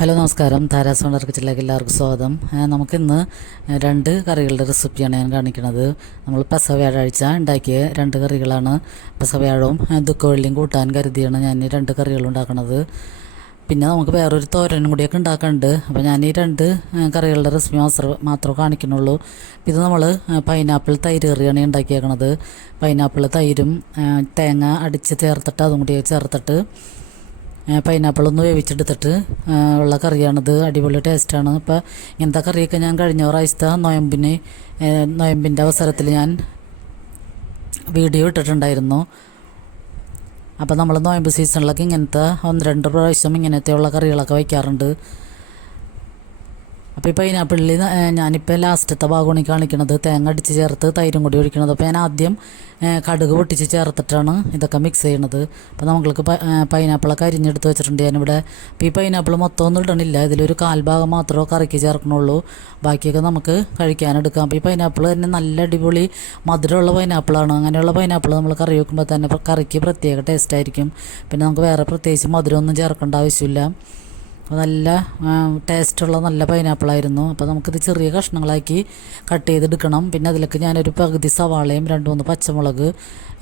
Hello നമസ്കാരം, Tara's wonder കിച്ചണിലേക്ക് എല്ലാവർക്കും സ്വാഗതം. നമുക്കിന്ന് രണ്ട് കറികളുടെ റെസിപ്പിയാണ് ഞാൻ കാണിക്കുന്നത്. നമ്മൾ പെസഹ വ്യാഴാഴ്ച ഉണ്ടാക്കിയ രണ്ട് കറികളാണ്. പെസഹ വ്യാഴവും ദുഃഖവെള്ളിയും കൂട്ടാൻ കരുതിയാണ് ഞാൻ ഈ രണ്ട് കറികൾ ഉണ്ടാക്കുന്നത്. പിന്നെ നമുക്ക് വേറൊരു തോരനും കൂടിയൊക്കെ ഉണ്ടാക്കാനുണ്ട്. അപ്പോൾ ഞാൻ ഈ രണ്ട് കറികളുടെ റെസിപ്പി മാത്രമേ കാണിക്കുന്നുള്ളൂ. ഇത് നമ്മൾ പൈനാപ്പിൾ തൈര് കറിയാണ് ഉണ്ടാക്കിയേക്കണത്. പൈനാപ്പിൾ തൈരും തേങ്ങ അടിച്ച് ചേർത്തിട്ട് അതും കൂടി ചേർത്തിട്ട് പൈനാപ്പിളൊന്ന് വേവിച്ചെടുത്തിട്ട് ഉള്ള കറിയാണിത്. അടിപൊളി ടേസ്റ്റാണ്. ഇപ്പോൾ ഇങ്ങനത്തെ കറിയൊക്കെ ഞാൻ കഴിഞ്ഞ പ്രാവശ്യത്തെ നോയമ്പിൻ്റെ അവസരത്തിൽ ഞാൻ വീഡിയോ ഇട്ടിട്ടുണ്ടായിരുന്നു. അപ്പോൾ നമ്മൾ നോയമ്പ് സീസണിലൊക്കെ ഇങ്ങനത്തെ 1-2 പ്രാവശ്യം ഇങ്ങനത്തെയുള്ള കറികളൊക്കെ വയ്ക്കാറുണ്ട്. അപ്പോൾ ഈ പൈനാപ്പിളിൽ ഞാനിപ്പോൾ ലാസ്റ്റത്തെ ഭാഗമാണ് കാണിക്കണത്, തേങ്ങ അടിച്ച് ചേർത്ത് തൈരും കൂടി ഒഴിക്കണത്. അപ്പോൾ ഞാൻ ആദ്യം കടുക് പൊട്ടിച്ച് ചേർത്തിട്ടാണ് ഇതൊക്കെ മിക്സ് ചെയ്യണത്. അപ്പോൾ നമ്മൾക്ക് പൈനാപ്പിളൊക്കെ അരിഞ്ഞെടുത്ത് വെച്ചിട്ടുണ്ട് ഞാനിവിടെ. അപ്പോൾ ഈ പൈനാപ്പിൾ മൊത്തം ഒന്നും ഇടണില്ല, ഇതിലൊരു 1/4 ഭാഗം മാത്രമേ കറിക്ക് ചേർക്കണുള്ളൂ, ബാക്കിയൊക്കെ നമുക്ക് കഴിക്കാനെടുക്കാം. അപ്പോൾ ഈ പൈനാപ്പിൾ തന്നെ നല്ല അടിപൊളി മധുരമുള്ള പൈനാപ്പിളാണ്. അങ്ങനെയുള്ള പൈനാപ്പിൾ നമ്മൾ കറി വെക്കുമ്പോൾ തന്നെ കറിക്ക് പ്രത്യേക ടേസ്റ്റായിരിക്കും. പിന്നെ നമുക്ക് വേറെ പ്രത്യേകിച്ച് മധുരമൊന്നും ചേർക്കേണ്ട ആവശ്യമില്ല. നല്ല ടേസ്റ്റുള്ള നല്ല പൈനാപ്പിളായിരുന്നു. അപ്പോൾ നമുക്കിത് ചെറിയ കഷ്ണങ്ങളാക്കി കട്ട് ചെയ്തെടുക്കണം. പിന്നെ അതിലേക്ക് ഞാനൊരു പകുതി സവാളയും 2-3 പച്ചമുളക്,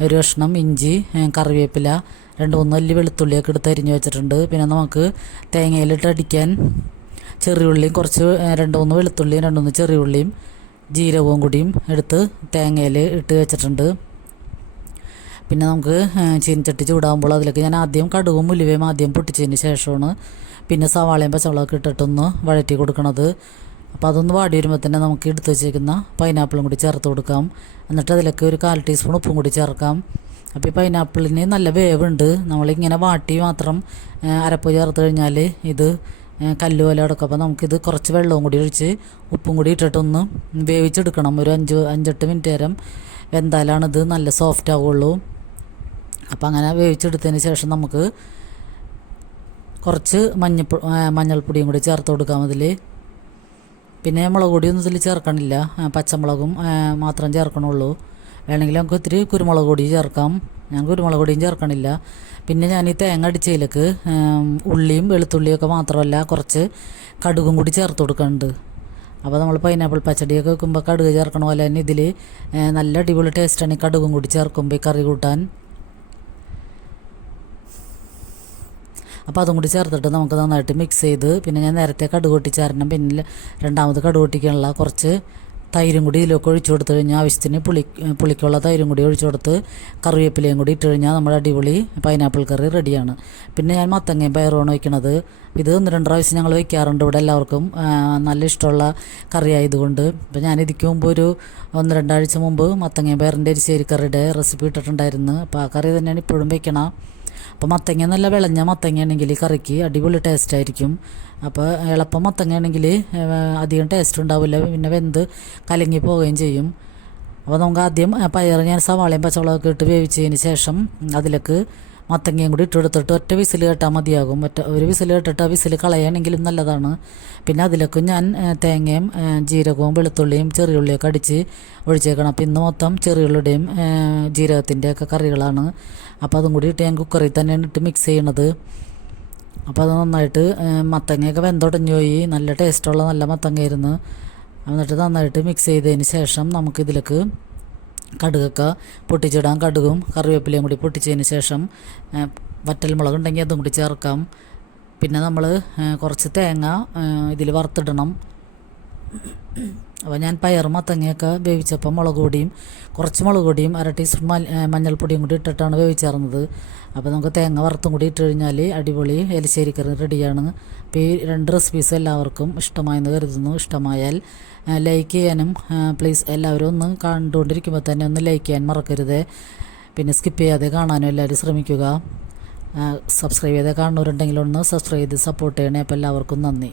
ഒരു കഷ്ണം ഇഞ്ചി, കറിവേപ്പില, 2-3 അല്ലി വെളുത്തുള്ളിയൊക്കെ എടുത്ത് അരിഞ്ഞ് വെച്ചിട്ടുണ്ട്. പിന്നെ നമുക്ക് തേങ്ങയിലിട്ട് അടിക്കാൻ ചെറിയുള്ളിയും കുറച്ച് 2-3 വെളുത്തുള്ളിയും 2-3 ചെറിയുള്ളിയും ജീരകവും കൂടിയും എടുത്ത് തേങ്ങയിൽ ഇട്ട് വെച്ചിട്ടുണ്ട്. പിന്നെ നമുക്ക് ചീനച്ചട്ടി ചൂടാകുമ്പോൾ അതിലേക്ക് ഞാൻ ആദ്യം കടുകും ഉലുവയും ആദ്യം പൊട്ടിച്ചതിന് ശേഷമാണ് പിന്നെ സവാളയും പച്ചമുളകൊക്കെ ഇട്ടിട്ടൊന്ന് വഴറ്റി കൊടുക്കണത്. അപ്പോൾ അതൊന്ന് വാടി വരുമ്പോൾ തന്നെ നമുക്ക് എടുത്ത് വെച്ചേക്കുന്ന പൈനാപ്പിളും കൂടി ചേർത്ത് കൊടുക്കാം. എന്നിട്ട് അതിലേക്ക് ഒരു 1/4 ടീസ്പൂൺ ഉപ്പും കൂടി ചേർക്കാം. അപ്പോൾ ഈ പൈനാപ്പിളിന് നല്ല വേവുണ്ട്. നമ്മളിങ്ങനെ വാട്ടി മാത്രം അരപ്പ് ചേർത്ത് കഴിഞ്ഞാൽ ഇത് കല്ല് പോലെ കിടക്കും. അപ്പോൾ നമുക്കിത് കുറച്ച് വെള്ളവും കൂടി ഒഴിച്ച് ഉപ്പും കൂടി ഇട്ടിട്ടൊന്ന് വേവിച്ചെടുക്കണം. ഒരു 5-8 മിനിറ്റ് നേരം വെന്താലാണിത് നല്ല സോഫ്റ്റ് ആവുള്ളൂ. അപ്പോൾ അങ്ങനെ വേവിച്ചെടുത്തതിന് ശേഷം നമുക്ക് കുറച്ച് മഞ്ഞൾപ്പൊടിയും കൂടി ചേർത്ത് കൊടുക്കാം അതിൽ. പിന്നെ മുളക് പൊടിയൊന്നും ഇതിൽ ചേർക്കണില്ല, പച്ചമുളകും മാത്രം ചേർക്കണുള്ളൂ. വേണമെങ്കിൽ നമുക്ക് ഇത്തിരി കുരുമുളക് പൊടി ചേർക്കാം, ഞാൻ കുരുമുളക് പൊടിയും ചേർക്കണില്ല. പിന്നെ ഞാൻ ഈ തേങ്ങ അടിച്ചതിലേക്ക് ഉള്ളിയും വെളുത്തുള്ളിയൊക്കെ മാത്രമല്ല കുറച്ച് കടുകും കൂടി ചേർത്ത് കൊടുക്കുന്നുണ്ട്. അപ്പോൾ നമ്മൾ പൈനാപ്പിൾ പച്ചടിയൊക്കെ വെക്കുമ്പോൾ കടുക് ചേർക്കണ പോലെ തന്നെ ഇതിൽ നല്ല അടിപൊളി ടേസ്റ്റാണ് ഈ കടുകും കൂടി ചേർക്കുമ്പോൾ ഈ കറി കൂട്ടാൻ. അപ്പോൾ അതും കൂടി ചേർത്തിട്ട് നമുക്ക് നന്നായിട്ട് മിക്സ് ചെയ്ത്, പിന്നെ ഞാൻ നേരത്തെ കടുക് പൊട്ടിച്ചാരണം, പിന്നെ രണ്ടാമത് കടുക് പൊട്ടിക്കാനുള്ള കുറച്ച് തൈരും കൂടി ഇതിലൊക്കെ ഒഴിച്ചു കൊടുത്തു കഴിഞ്ഞാൽ ആവശ്യത്തിന് പുളിക്കുള്ള തൈരും കൂടി ഒഴിച്ചു കൊടുത്ത് കറിവേപ്പിലയും കൂടി ഇട്ട് കഴിഞ്ഞാൽ നമ്മുടെ അടിപൊളി പൈനാപ്പിൾ കറി റെഡിയാണ്. പിന്നെ ഞാൻ മത്തങ്ങയും പയറുമാണ് വയ്ക്കണത്. ഇത് 1-2 പ്രാവശ്യം ഞങ്ങൾ വയ്ക്കാറുണ്ട് ഇവിടെ എല്ലാവർക്കും, നല്ല ഇഷ്ടമുള്ള കറി ആയതുകൊണ്ട്. ഇപ്പോൾ ഞാൻ ഇതിക്ക് മുമ്പ് ഒരു 1-2 ആഴ്ച മുമ്പ് മത്തങ്ങയും പയറിൻ്റെ എരിശ്ശേരി കറിയുടെ റെസിപ്പി ഇട്ടിട്ടുണ്ടായിരുന്നു. അപ്പോൾ ആ കറി തന്നെയാണ് ഇപ്പോഴും വയ്ക്കണം. അപ്പോൾ മത്തങ്ങ നല്ല വിളഞ്ഞ മത്തങ്ങയാണെങ്കിൽ കറിക്ക് അടിപൊളി ടേസ്റ്റായിരിക്കും. അപ്പോൾ എളുപ്പം മത്തങ്ങയാണെങ്കിൽ അധികം ടേസ്റ്റ് ഉണ്ടാവില്ല, പിന്നെ വെന്ത് കലങ്ങി പോവുകയും ചെയ്യും. അപ്പോൾ നമുക്ക് ആദ്യം പയർ ഞാൻ സവാളയും പച്ചമുളകൊക്കെ ഇട്ട് വേവിച്ചതിന് ശേഷം അതിലേക്ക് മത്തങ്ങയും കൂടി ഇട്ടെടുത്തിട്ട് ഒറ്റ വിസിൽ കേട്ടാൽ മതിയാകും. ഒരു വിസിൽ കേട്ടിട്ട് ആ വിസിൽ കളയുകയാണെങ്കിലും നല്ലതാണ്. പിന്നെ അതിലേക്ക് ഞാൻ തേങ്ങയും ജീരകവും വെളുത്തുള്ളിയും ചെറിയുള്ളിയൊക്കെ അടിച്ച് ഒഴിച്ചേക്കണം. അപ്പോൾ ഇന്ന് മൊത്തം ചെറിയുള്ളിയുടെയും ജീരകത്തിൻ്റെയൊക്കെ കറികളാണ്. അപ്പോൾ അതും കൂടി ഇട്ട് ഞാൻ കുക്കറിൽ തന്നെയാണ് ഇട്ട് മിക്സ് ചെയ്യണത്. അപ്പോൾ അത് നന്നായിട്ട് മത്തങ്ങയൊക്കെ വെന്തുടഞ്ഞു പോയി, നല്ല ടേസ്റ്റുള്ള നല്ല മത്തങ്ങയായിരുന്നു. എന്നിട്ട് നന്നായിട്ട് മിക്സ് ചെയ്തതിന് ശേഷം നമുക്കിതിലേക്ക് കടുകൊക്കെ പൊട്ടിച്ചിടാം. കടുകും കറിവേപ്പിലയും കൂടി പൊട്ടിച്ചതിന് ശേഷം വറ്റൽമുളക് ഉണ്ടെങ്കിൽ അതും കൂടി ചേർക്കാം. പിന്നെ നമ്മൾ കുറച്ച് തേങ്ങ ഇതിൽ വറുത്തിടണം. അപ്പോൾ ഞാൻ പയർ മത്തങ്ങയൊക്കെ വേവിച്ചപ്പോൾ കുറച്ച് മുളക് പൊടിയും 1/2 ടീസ്പൂൺ മഞ്ഞൾപ്പൊടിയും കൂടി ഇട്ടിട്ടാണ് വേവിച്ചേർന്നത്. അപ്പോൾ നമുക്ക് തേങ്ങ വറുത്തും കൂടി ഇട്ട് കഴിഞ്ഞാൽ അടിപൊളി എലിശ്ശേരി കറി റെഡിയാണ്. അപ്പോൾ ഈ 2 റെസിപ്പീസ് എല്ലാവർക്കും ഇഷ്ടമായെന്ന് കരുതുന്നു. ഇഷ്ടമായാൽ ലൈക്ക് ചെയ്യാനും പ്ലീസ് എല്ലാവരും ഒന്ന് കണ്ടുകൊണ്ടിരിക്കുമ്പോൾ തന്നെ ഒന്ന് ലൈക്ക് ചെയ്യാൻ മറക്കരുത്. പിന്നെ സ്കിപ്പ് ചെയ്യാതെ കാണാനും എല്ലാവരും ശ്രമിക്കുക. സബ്സ്ക്രൈബ് ചെയ്ത് കാണുന്നവരുണ്ടെങ്കിൽ ഒന്ന് സബ്സ്ക്രൈബ് ചെയ്ത് സപ്പോർട്ട് ചെയ്യണേ. അപ്പോൾ എല്ലാവർക്കും നന്ദി.